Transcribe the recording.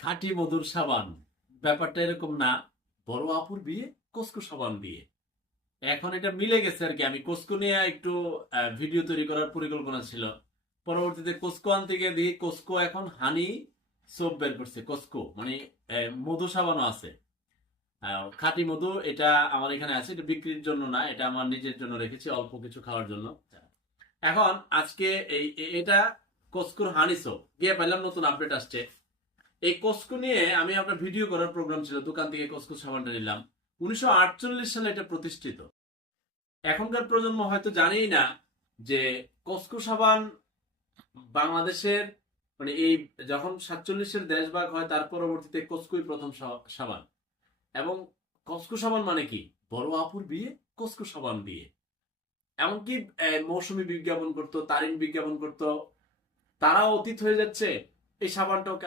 খাঁটি মধুর সাবান, ব্যাপারটা এরকম না। বড় আপুর বিয়ে কসকো সাবান দিয়ে। এখন এটা মিলে গেছে আর কি। আমি কসকো নিয়ে একটু ভিডিও তৈরি করার পরিকল্পনা ছিল। পরবর্তীতে কসকো আনতে গিয়ে দেখি কসকো এখন হানি সোপ বের করছে। কসকো মানে মধু সাবানও আছে। খাঁটি মধু, এটা আমার এখানে আছে। এটা বিক্রির জন্য না, এটা আমার নিজের জন্য রেখেছি, অল্প কিছু খাওয়ার জন্য। এখন আজকে এটা কসকোর হানি সোপ গিয়ে পাইলাম নতুন আপডেট আসছে। এই কসকো নিয়ে আমি আপনার ভিডিও করার প্রোগ্রাম ছিল, দোকান থেকে কসকো সাবানটা নিলাম। 1948 সালে এটা প্রতিষ্ঠিত। এখনকার প্রজন্ম হয়তো জানেই না যে কসকো সাবান বাংলাদেশের মানে এই যখন 47-এর দেশভাগ হয় তার পরবর্তীতে কসকোই প্রথম সাবান। এবং কসকো সাবান মানে কি? বড় আপুর বিয়ে কসকো সাবান দিয়ে। এমনকি মৌসুমী বিজ্ঞাপন করতো, তারিন বিজ্ঞাপন করতো। তারাও অতীত হয়ে যাচ্ছে, এই সাবানটাও